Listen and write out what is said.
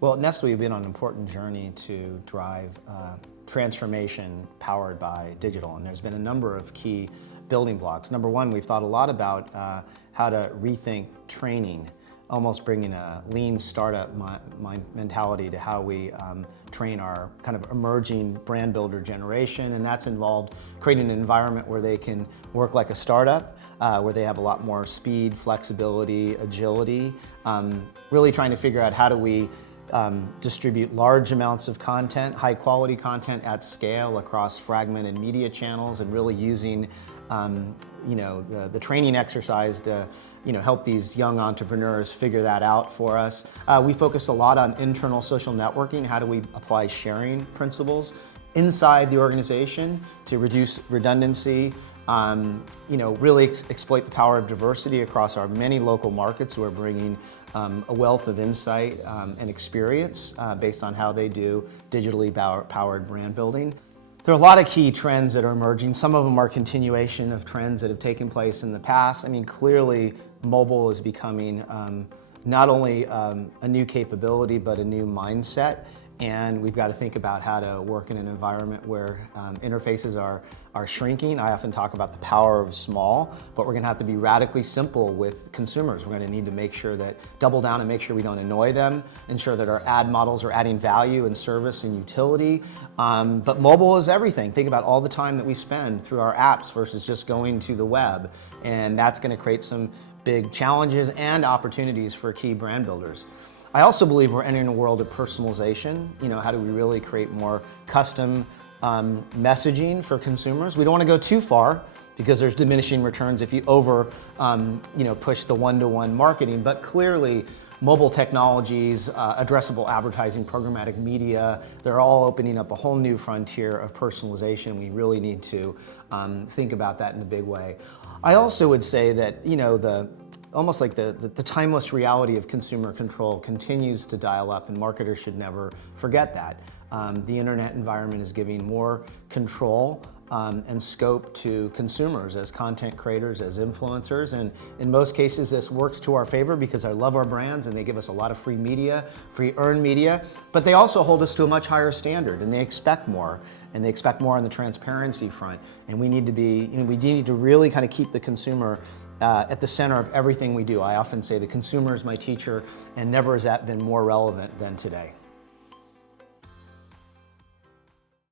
Well, at Nestle, we've been on an important journey to drive transformation powered by digital, and there's been a number of key building blocks. Number one, we've thought a lot about how to rethink training, almost bringing a lean startup mentality to how we train our kind of emerging brand builder generation, and that's involved creating an environment where they can work like a startup, where they have a lot more speed, flexibility, agility, really trying to figure out how do we distribute large amounts of content, high quality content at scale across fragmented media channels, and really using the training exercise to help these young entrepreneurs figure that out for us. We focus a lot on internal social networking. How do we apply sharing principles inside the organization to reduce redundancy, really exploit the power of diversity across our many local markets who are bringing a wealth of insight and experience based on how they do digitally powered brand building. There are a lot of key trends that are emerging. Some of them are continuation of trends that have taken place in the past. I mean, clearly mobile is becoming not only a new capability, but a new mindset. And we've got to think about how to work in an environment where interfaces are shrinking. I often talk about the power of small, but we're going to have to be radically simple with consumers. We're going to need to make sure that, double down and make sure we don't annoy them, ensure that our ad models are adding value and service and utility. But mobile is everything. Think about all the time that we spend through our apps versus just going to the web. And that's going to create some big challenges and opportunities for key brand builders. I also believe we're entering a world of personalization. How do we really create more custom messaging for consumers? We don't want to go too far because there's diminishing returns if you push the one-to-one marketing. But clearly, mobile technologies, addressable advertising, programmatic media, they're all opening up a whole new frontier of personalization. We really need to think about that in a big way. I also would say that almost like the timeless reality of consumer control continues to dial up, and marketers should never forget that. The internet environment is giving more control and scope to consumers as content creators, as influencers, and in most cases this works to our favor because I love our brands and they give us a lot of free media, free earned media, but they also hold us to a much higher standard and they expect more. And they expect more on the transparency front. And we need to really kind of keep the consumer at the center of everything we do. I often say the consumer is my teacher, and never has that been more relevant than today.